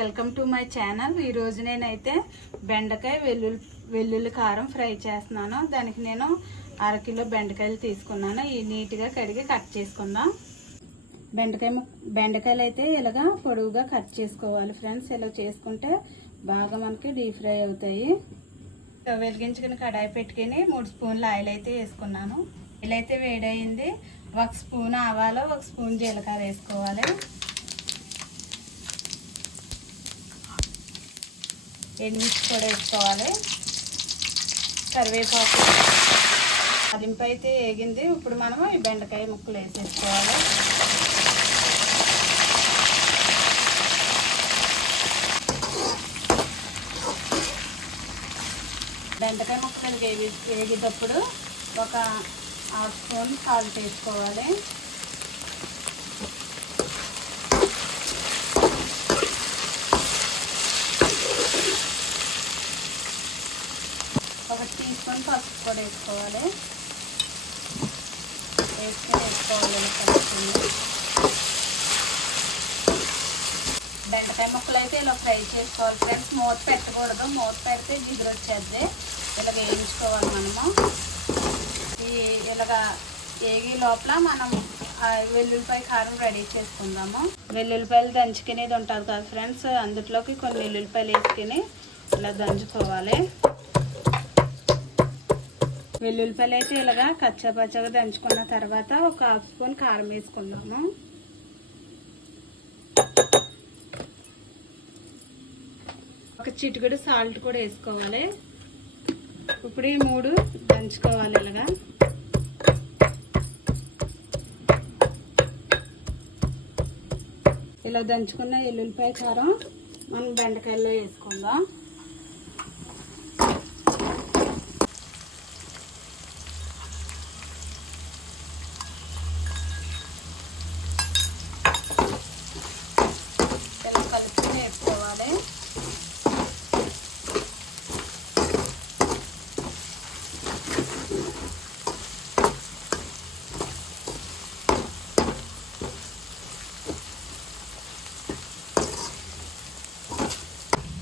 Welcome to my channel. ఈరోజు నేనైతే బెండకాయ వెల్లుల్లి కారం ఫ్రై చేస్తున్నాను. దానికి నేను 1/2 కిలో బెండకాయలు తీసుకున్నాను. ఈ నీట్గా కడిగి కట్ చేసుకుందాం. బెండకాయలు అయితే ఇలాగా పొడవుగా కట్ చేసుకోవాలి ఫ్రెండ్స్. ఇలా చేసుకుంటే బాగా మనకి డీప్ ఫ్రై అవుతాయి. వెలిగించుకుని కడాయి పెట్టుకుని 3 స్పూన్ల ఆయిల్ అయితే వేసుకున్నాను. ఆయిల్ అయితే వేడయింది. 1 స్పూన్ ఆవాలు, 1 స్పూన్ జీలకర్ర వేసుకోవాలి. ఎండుమిర్చి కూడా వేసుకోవాలి. కరివేపాకు. అదింపు అయితే వేగింది. ఇప్పుడు మనం ఈ బెండకాయ ముక్కలు వేసేసుకోవాలి. బెండకాయ ముక్కలు వేగేటప్పుడు ఒక 1/2 స్పూన్ సాల్ట్ వేసుకోవాలి. ఒక టీ స్పూన్ పసుపు కూడా వేసుకోవాలి. బెండకాయ ముక్కలు అయితే ఇలా ఫ్రై చేసుకోవాలి ఫ్రెండ్స్. మూత పెట్టకూడదు. మూత పెడితే జిగురు వచ్చేది. ఇలాగ వేయించుకోవాలి మనము. ఇలాగా వేగి లోపల మనం వెల్లుల్లిపాయ కారం రెడీ చేసుకుందాము. వెల్లుల్లిపాయలు దంచుకునేది ఉంటుంది కదా ఫ్రెండ్స్, అందులోకి కొన్ని వెల్లుల్లిపాయలు వేసుకుని ఇలా దంచుకోవాలి. వెల్లుల్లిపాయలు అయితే ఇలాగా కచ్చాపచ్చగా దంచుకున్న తర్వాత ఒక 1/2 స్పూన్ కారం వేసుకుందాము. ఒక చిటికెడు సాల్ట్ కూడా వేసుకోవాలి. ఇప్పుడు ఈ 3 దంచుకోవాలి. ఇలాగా ఇలా దంచుకున్న వెల్లుల్లిపాయ కారం మనం బెండకాయల్లో వేసుకుందాం. ఇలా కలుపుకొని వేసుకోవాలి.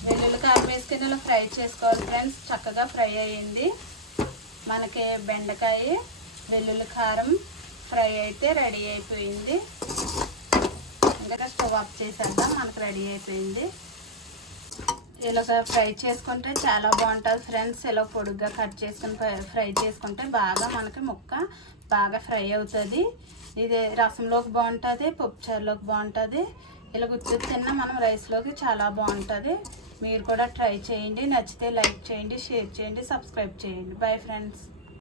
వెల్లుల్లి కారం వేసుకుని ఇలా ఫ్రై చేసుకోవాలి ఫ్రెండ్స్. చక్కగా ఫ్రై అయ్యింది. మనకి బెండకాయ వెల్లుల్లి కారం ఫ్రై అయితే రెడీ అయిపోయింది. ఇంకా స్టవ్ ఆఫ్ చేసేద్దాం. మనకు రెడీ అయిపోయింది. ఇలా ఫ్రై చేసుకుంటే చాలా బాగుంటుంది ఫ్రెండ్స్. ఇలా పొడుగ్గా కట్ చేసుకుని ఫ్రై చేసుకుంటే బాగా మనకి ముక్క బాగా ఫ్రై అవుతుంది. ఇది రసంలోకి బాగుంటుంది, పప్పుచారులోకి బాగుంటుంది. ఇలా గుర్తు తిన్నా మనం రైస్లోకి చాలా బాగుంటుంది. మీరు కూడా ట్రై చేయండి. నచ్చితే లైక్ చేయండి, షేర్ చేయండి, సబ్స్క్రైబ్ చేయండి. Bye friends.